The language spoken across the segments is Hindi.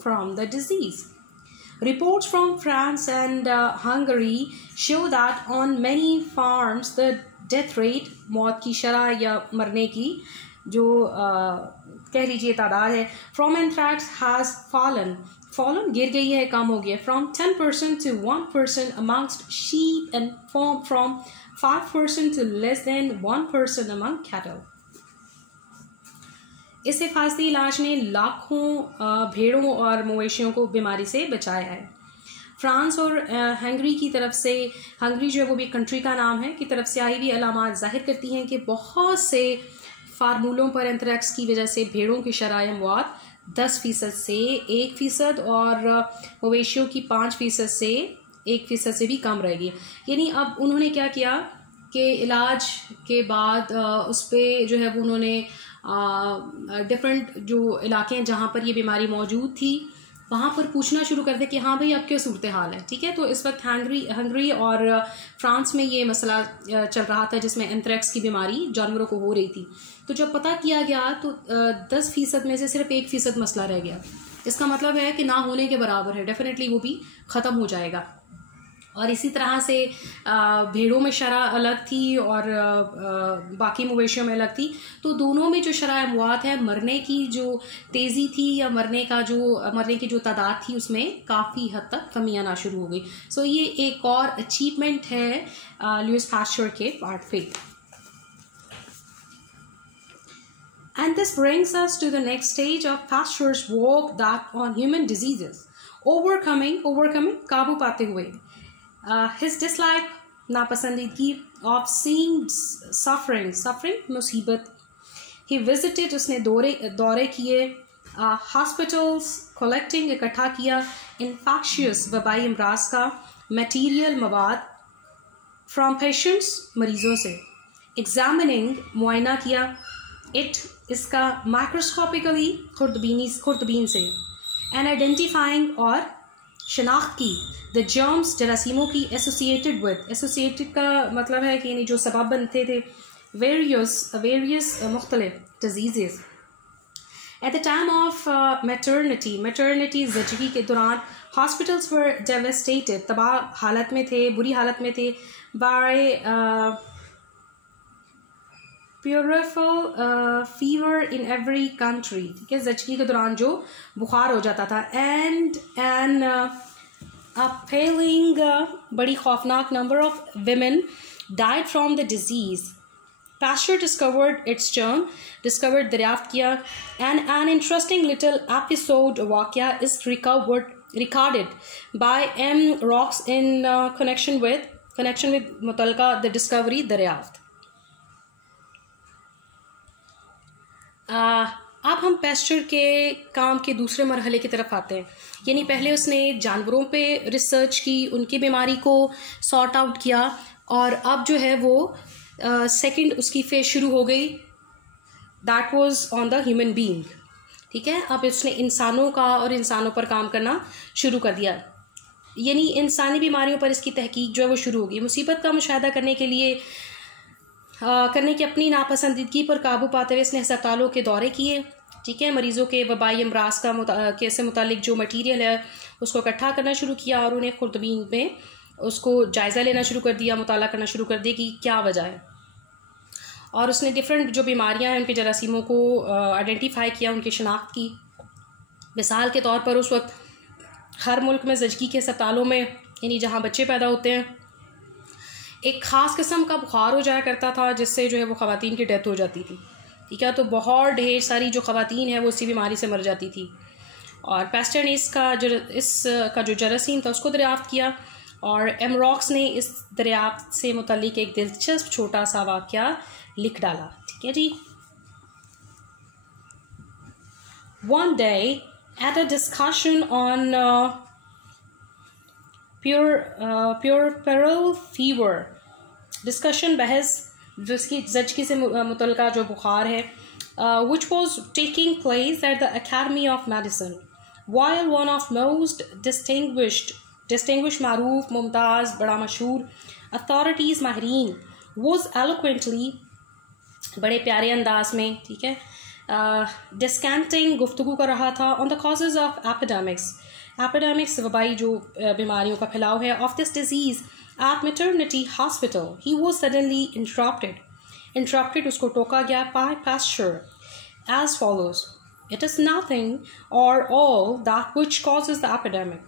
from the disease. Reports from France and Hungary show that on many farms the death rate, मौत की शरह या मरने की जो कह लीजिए तादाद है, from anthrax has fallen गिर गई है, कम हो गया, from 10% to 1% amongst sheep and from 5% to less than 1% among cattle. इस हिफाजती इलाज ने लाखों भेड़ों और मवेशियों को बीमारी से बचाया है। फ्रांस और हंगरी की तरफ से, हंगरी जो है वो भी कंट्री का नाम है, की तरफ से आई हुई अलामात जाहिर करती हैं कि बहुत से फार्मूलों पर एंथ्रेक्स की वजह से भेड़ों की शरह मौत 10% से 1% और मवेशियों की 5% से 1% से भी कम रहेगी। यानी अब उन्होंने क्या किया कि इलाज के बाद उस पर जो है वो उन्होंने डिफरेंट जो इलाके हैं जहाँ पर ये बीमारी मौजूद थी वहाँ पर पूछना शुरू कर दे कि हाँ भाई अब क्या सूरत हाल है। ठीक है, तो इस वक्त हंगरी और फ्रांस में ये मसला चल रहा था जिसमें एंथ्रेक्स की बीमारी जानवरों को हो रही थी। तो जब पता किया गया तो 10% में से सिर्फ 1% मसला रह गया। इसका मतलब है कि ना होने के बराबर है, डेफिनेटली वो भी ख़त्म हो जाएगा। और इसी तरह से भेड़ों में शरह अलग थी और बाकी मवेशियों में अलग थी। तो दोनों में जो शरह मौत है, मरने की जो तेज़ी थी या मरने की जो तादाद थी उसमें काफ़ी हद तक कमी आना शुरू हो गई। सो ये एक और अचीवमेंट है लुईस पास्चर के पार्ट पे। And this brings us to the next stage of Pasteur's work that on human diseases, overcoming काबू पाते हुए his dislike नापसंदीदगी of seeing suffering मुसीबत। he visited उसने दौरे किए hospitals, collecting इकट्ठा किया infectious वबाई अमराज का material मवाद from patients मरीजों से, examining मुआयना किया it इसका माइक्रोस्कोपिकली खुर्दबीन से, and identifying और शनाख्त की the germs जरासीमों की associated का मतलब है कि जो सबब बनते थे various मुख्तलिफ diseases। At the time of maternity ज़चगी के दौरान hospitals were devastated, तबाह हालत में थे, बुरी हालत में थे, by puerperal fever in every country। ठीक है, ज़चगी के दौरान जो बुखार हो जाता था, and an appalling बड़ी खौफनाक number of women died from the disease। Pasteur discovered its germ, दरियाफ्त किया, and an interesting little episode वाक़या is recorded by M. Rocks in connection with मुतलका the discovery दरियाफ्त। अब हम पेस्चर के काम के दूसरे मरहले की तरफ आते हैं। यानी पहले उसने जानवरों पे रिसर्च की, उनकी बीमारी को सॉर्ट आउट किया, और अब जो है वो सेकंड उसकी फेज शुरू हो गई, that was on the human being. ठीक है, अब उसने इंसानों पर काम करना शुरू कर दिया। यानी इंसानी बीमारियों पर इसकी तहकीक जो है वो शुरू हो गई। मुसीबत का मुशाहिदा करने की अपनी नापसंदीदगी पर काबू पाते हुए इसने अस्पतालों के दौरे किए। ठीक है, मरीज़ों के वबाई अमराज के से मुतालिक जो मटीरियल है उसको इकट्ठा करना शुरू किया और उन्हें खुर्दबीन में उसको जायज़ा लेना शुरू कर दिया, मुताला करना शुरू कर दिया कि क्या वजह है। और उसने डिफरेंट जो बीमारियां हैं उनके जरासीमों को आइडेंटिफाई किया, उनकी शनाख्त की। मिसाल के तौर पर उस वक्त हर मुल्क में ज़चगी के अस्पतालों में, यानी जहाँ बच्चे पैदा होते हैं, एक ख़ास किस्म का बुखार हो जाया करता था जिससे जो है वो ख़वातीन की डेथ हो जाती थी। ठीक है, तो बहुत ढेर सारी जो ख़वातीन है वो इसी बीमारी से मर जाती थी। और पेस्टर ने इसका जो जरासीम था उसको दरियाफ्त किया, और एम रॉक्स ने इस दरियाफ्त से मुतल्लिक एक दिलचस्प छोटा सा वाक़या लिख डाला। ठीक है जी। One day at a discussion on puerperal fever, discussion बहस जिसकी ज़चगी से मुतल्लिका जो बुखार है, which was taking place at the Academy of Medicine, while one of most distinguished मारूफ, मुमताज़, बड़ा मशहूर authorities माहिरीन was eloquently, बड़े प्यारे अंदाज में, ठीक है, डिस्कैंटिंग गुफ्तगू कर रहा था on the causes of epidemics वबाई जो बीमारियों का फैलाव है of this disease at maternity hospital he was suddenly interrupted उसको टोका गया by Pasteur as follows it is nothing और all that which causes the epidemic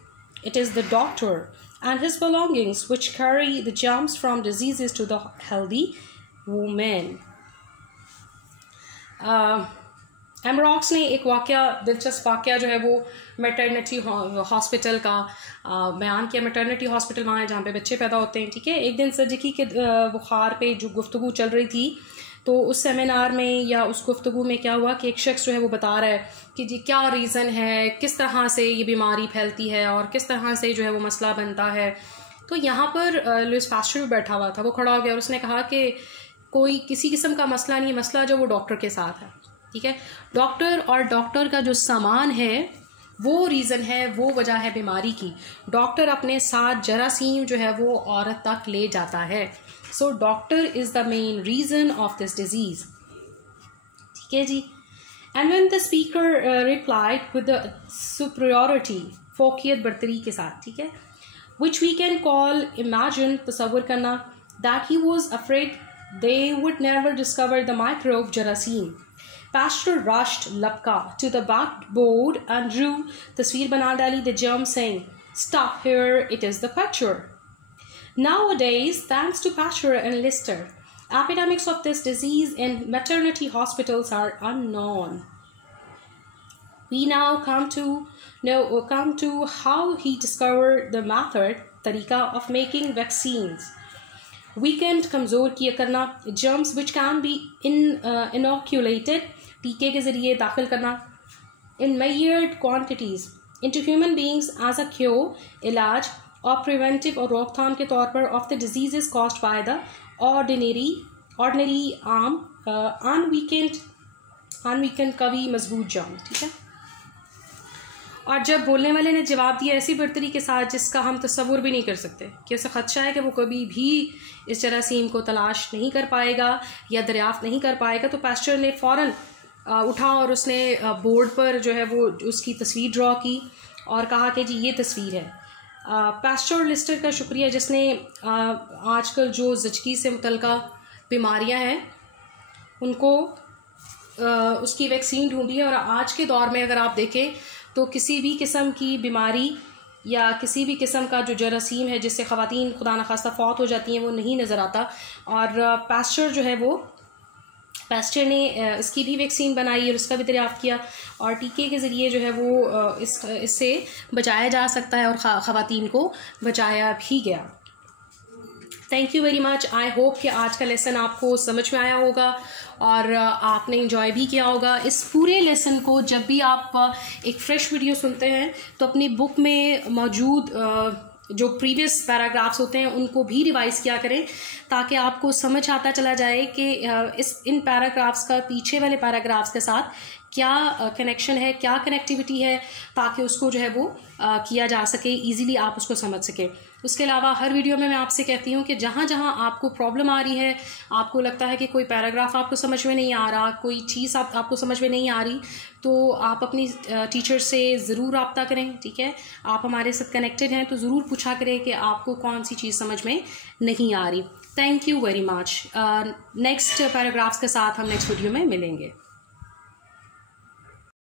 it is the doctor and his belongings which carry the germs from diseases to the healthy woman. एमरॉक्स ने एक दिलचस्प वाक़या जो है वो मैटरनिटी हॉस्पिटल का बयान किया। मैटरनिटी हॉस्पिटल वहाँ है जहाँ पे बच्चे पैदा होते हैं, ठीक है। एक दिन सर्जिकी के बुखार पे जो गुफ्तगू चल रही थी, तो उस सेमिनार में या उस गुफ्तगू में क्या हुआ कि एक शख्स जो है वो बता रहा है कि जी क्या रीज़न है, किस तरह से ये बीमारी फैलती है और किस तरह से जो है वो मसला बनता है। तो यहाँ पर लुइस पास्चर भी बैठा हुआ था, वो खड़ा हो गया और उसने कहा कि कोई किसी किस्म का मसला नहीं, मसला जो वो डॉक्टर के साथ है, ठीक है। डॉक्टर और डॉक्टर का जो सामान है वो रीज़न है, वो वजह है बीमारी की। डॉक्टर अपने साथ जरासीम जो है वो औरत तक ले जाता है। So doctor is the main reason of this disease, ठीक है जी। And when the speaker replied with the superiority, फोकियत बरतरी के साथ, ठीक है, which we can call imagine, तसव्वुर करना, that he was afraid they would never discover the microbe जरासीम। Pastor rushed Lapka to the backboard and drew tasveer bana dali the germ, saying, "Stop here, it is the picture." Nowadays, thanks to Pasteur and Lister, epidemics of this disease in maternity hospitals are unknown. We now come to how he discovered the method, tariqa of making vaccines. Weakened, कमज़ोर किया करना, germs which can be inoculated, टीके के ज़रिए दाखिल करना, in measured quantities into human beings as a cure, इलाज और preventive और रोकथाम के तौर पर of the diseases caused by the ordinary unweakened कभी मजबूत germs, ठीक है। और जब बोलने वाले ने जवाब दिया ऐसी बरतरी के साथ जिसका हम तसव्वुर भी नहीं कर सकते कि उसे खदशा है कि वो कभी भी इस जरासीम को तलाश नहीं कर पाएगा या दरियाफ्त नहीं कर पाएगा, तो पास्टर ने फ़ौरन उठा और उसने बोर्ड पर जो है वो उसकी तस्वीर ड्रॉ की और कहा कि जी ये तस्वीर है। पास्टर लिस्टर का शुक्रिया जिसने आजकल जो ज़चगी से मुतल्लिका बीमारियां हैं उनको उसकी वैक्सीन ढूंढी है। और आज के दौर में अगर आप देखें तो किसी भी किस्म की बीमारी या किसी भी किस्म का जो जरासीम है जिससे ख़वातीन खुदा न खास्ता फौत हो जाती हैं वो नहीं नज़र आता। और पास्टर जो है वो पास्टर ने इसकी भी वैक्सीन बनाई और इसका भी दरियाफ्त किया और टीके के ज़रिए जो है वो इससे बचाया जा सकता है और ख़वातीन को बचाया भी गया। Thank you very much. I hope कि आज का लेसन आपको समझ में आया होगा और आपने इंजॉय भी किया होगा। इस पूरे लेसन को जब भी आप एक फ़्रेश वीडियो सुनते हैं तो अपनी बुक में मौजूद जो प्रीवियस पैराग्राफ्स होते हैं उनको भी रिवाइज़ किया करें ताकि आपको समझ आता चला जाए कि इन पैराग्राफ्स का पीछे वाले पैराग्राफ्स के साथ क्या कनेक्शन है, क्या कनेक्टिविटी है, ताकि उसको जो है वो किया जा सके, इजीली आप उसको समझ सके। उसके अलावा हर वीडियो में मैं आपसे कहती हूँ कि जहाँ जहाँ आपको प्रॉब्लम आ रही है, आपको लगता है कि कोई पैराग्राफ आपको समझ में नहीं आ रहा, कोई चीज़ आपको समझ में नहीं आ रही, तो आप अपनी टीचर से ज़रूर रब्ता करें, ठीक है। आप हमारे साथ कनेक्टेड हैं तो ज़रूर पूछा करें कि आपको कौन सी चीज़ समझ में नहीं आ रही। Thank you very much. Next paragraphs के साथ हम नेक्स्ट वीडियो में मिलेंगे।